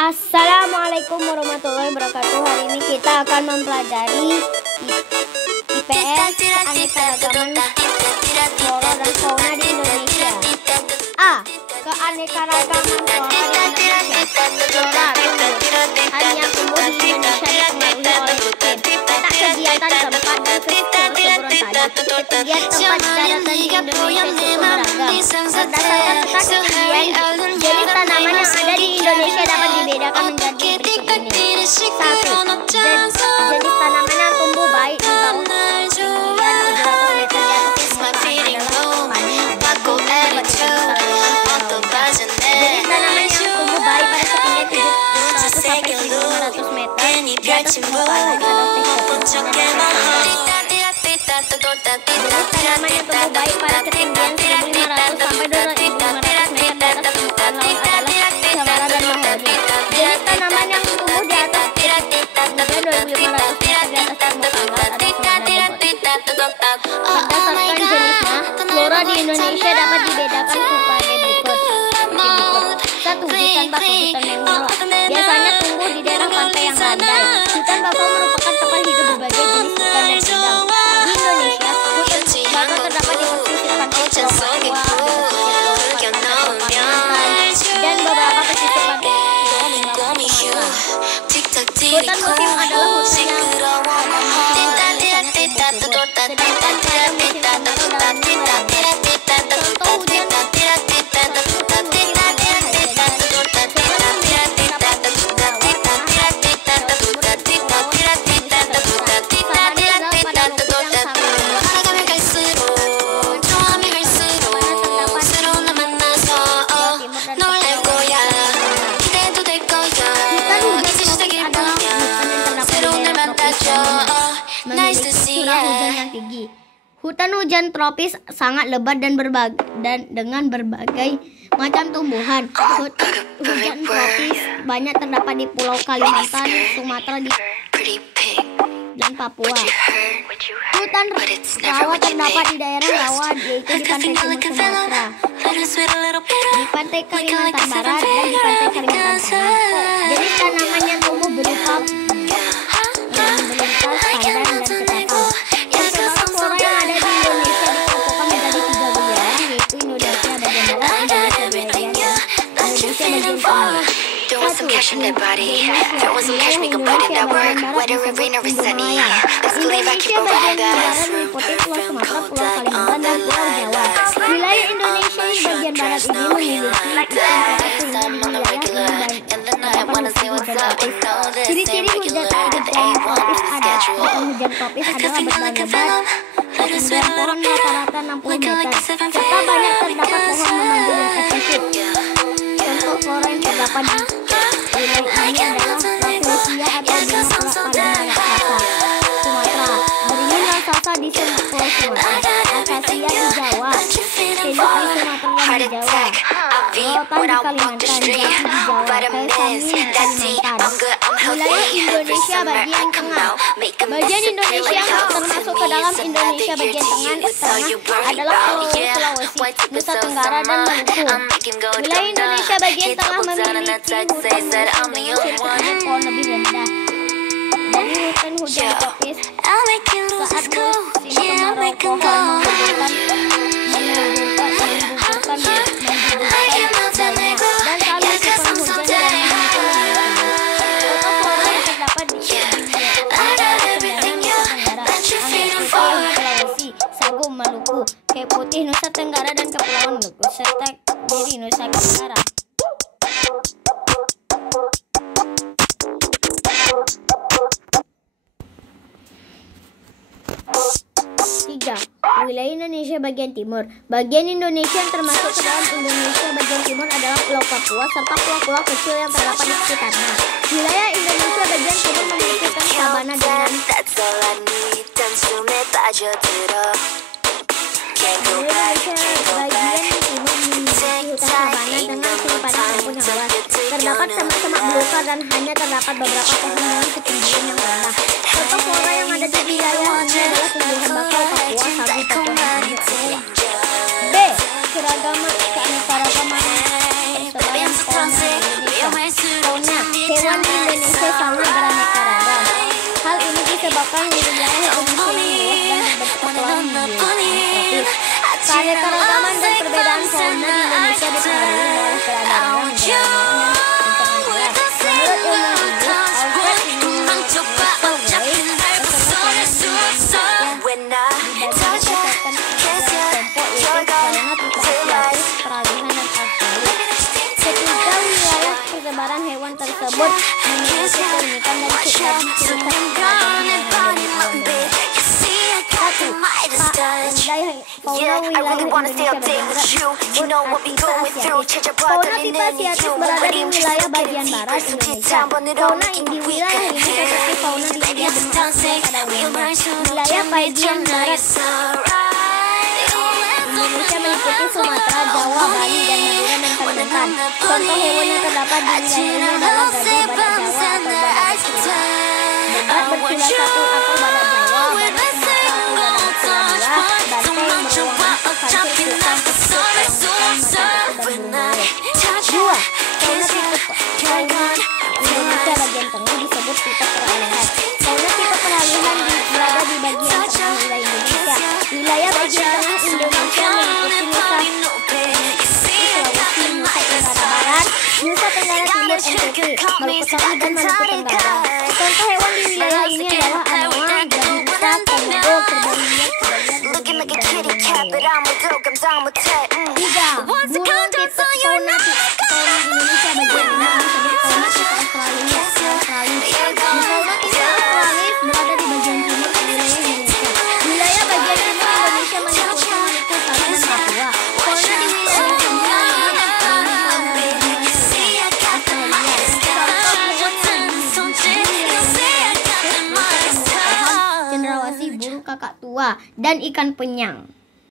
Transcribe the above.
Assalamualaikum warahmatullahi wabarakatuh. Hari ini kita akan mempelajari IPS keanekaragaman flora dan fauna di Indonesia. A. Keanekaragaman flora di Indonesia. Flora tumbuhan yang tumbuh di Indonesia dipengaruhi oleh iklim, letak kegiatan tempat dan keseluruhan tadi. Ketinggian tempat daratan di Indonesia cukup beragam. Berdasarkan letak ketinggian, jenis tanaman yang ada di Indonesia dapat dibedakan menjadi berikut ini. 1. Jenis tanaman yang tumbuh baik di bawah ketinggian 700 meter di atas permukaan adalah padi. Jenis tanaman yang tumbuh baik pada ketinggian 700 sampai 1500 meter di atas permukaan adalah jenis tanaman yang tumbuh baik pada ketinggian 1500 sampai 2500 meter di atas permukaan laut adalah cemara dan mahoni. Jenis tanaman yang tumbuh di atas ketinggian 2500 meter di atas permukaan laut adalah berdasarkan jenisnya, flora di Indonesia dapat dibedakan sebagai berikut. 1. Hutan bakau. Hutan mangrove biasanya tumbuh di daerah pantai yang landai. Hutan bakau merupakan tempat hidup berbagai jenis ikan dan udang. Di Indonesia, hutan bakau terdapat di pesisir pantai Pulau Papua, dan beberapa pesisir pantai Pulau Sumatera. Hutan musim adalah hutan yang sedangkan pada musim kemarau daunnya merambat. Contoh hujan Hutan hujan tropis sangat lebat dan dengan berbagai macam tumbuhan. Hujan tropis banyak terdapat di Pulau Kalimantan, Sumatera dan Papua. Hutan rawa terdapat di daerah rawa, yaitu di pantai timur Sumatera, di pantai Kalimantan Barat, dan di pantai Kalimantan Tengah. Jenis tanaman yang tumbuh berupa beluntas, pandan, dan ketapang. Flora yang ada di Indonesia dikelompokkan menjadi 3 wilayah, yaitu Indonesia bagian barat, Indonesia bagian tengah. 1. Indonesia bagian barat meliputi Pulau Sumatera, Pulau Kalimantan, dan Pulau Jawa. Wilayah Indonesia di bagian barat ini memiliki iklim panas hingga di wilayah ciri-ciri hujan tropis adalah berlebat, ketinggian pohon rata-rata 60 meter, serta banyak terdapat pohon memanjang dan eksensif. Contoh flora yang terdapat di wilayah ini adalah Rafflesia atau bunga pada raksasa Sumatera, beringin raksasa di Pulau Sumatera, akasia di Jawa, kehidupan Sumatera dan di Jawa, rotan di Kalimantan, jati di Jawa, kaisami di Kalimantan. Wilayah Indonesia bagian tengah. Bagian Indonesia yang termasuk ke dalam Indonesia bagian tengah adalah Pulau Sulawesi, Nusa Tenggara, dan Maluku. Wilayah Indonesia bagian tengah memiliki hutan pohon lebih rendah dari hutan hujan tropis. Saat musim kemarau, pohon Maluku, Kepri Putih Nusa Tenggara, dan Kepulauan Maluku serta Diri Nusa Tenggara. 3. Wilayah Indonesia bagian timur. Bagian Indonesia yang termasuk ke dalam Indonesia bagian timur adalah Pulau Papua serta pulau-pulau kecil yang terdapat di sekitarnya. Wilayah Indonesia bagian timur memiliki sabana dengan terdapat semak-semak belukar dan hanya terdapat beberapa pohon dengan ketinggian yang rendah. Contoh flora yang ada di wilayah ini adalah tumbuhan bakau, Papua, sagu, pepohonan, dan B. Keanekaragaman persebaran fauna. hewan di Indonesia sangat beraneka ragam. Hal ini disebabkan wilayah Indonesia yang luas dan berkepulauan keanekaragaman dan perbedaan fauna di Indonesia dipengaruhi oleh keragaman persebaran hewan tersebut memiliki keunikan dan ciri-ciri fauna tipe asiatis berada di wilayah bagian barat Indonesia. Fauna di wilayah ini seperti fauna di India benua pada umumnya. Wilayah bagian barat Indonesia meliputi Sumatera, Jawa, Bali, dan Madura dan Kalimantan. Contoh hewan yang terdapat di wilayah ini adalah gajah badak Jawa atau badak Sumatera. Badak bercula satu atau badak Jawa, badak Sumatera atau badak Selandia, banteng berwarna kancil hitam putih orangutan. 2. Fauna Indonesia bagian tengah disebut tipe peralihan. Fauna tipe peralihan berada di bagian tengah wilayah Indonesia. Wilayah bagian tengah Indonesia meliputi Sulawesi, Nusa Tenggara Barat, Nusa Tenggara Timur NTT, Maluku Tengah, dan Maluku Tenggara. Contoh hewan di wilayah ini adalah anoa, jaguar, komodo, kerbau liar, kerbau liar. 3. Burung tipe fauna Indonesia bagian tengah disebut fauna tipe Australia. Fauna tipe Australia berada di bagian timur wilayah Indonesia. Wilayah bagian timur Indonesia meliputi Maluku, Sabah, dan Papua. Fauna di wilayah timur cendrawasih, burung kakak tua, dan ikan penyang.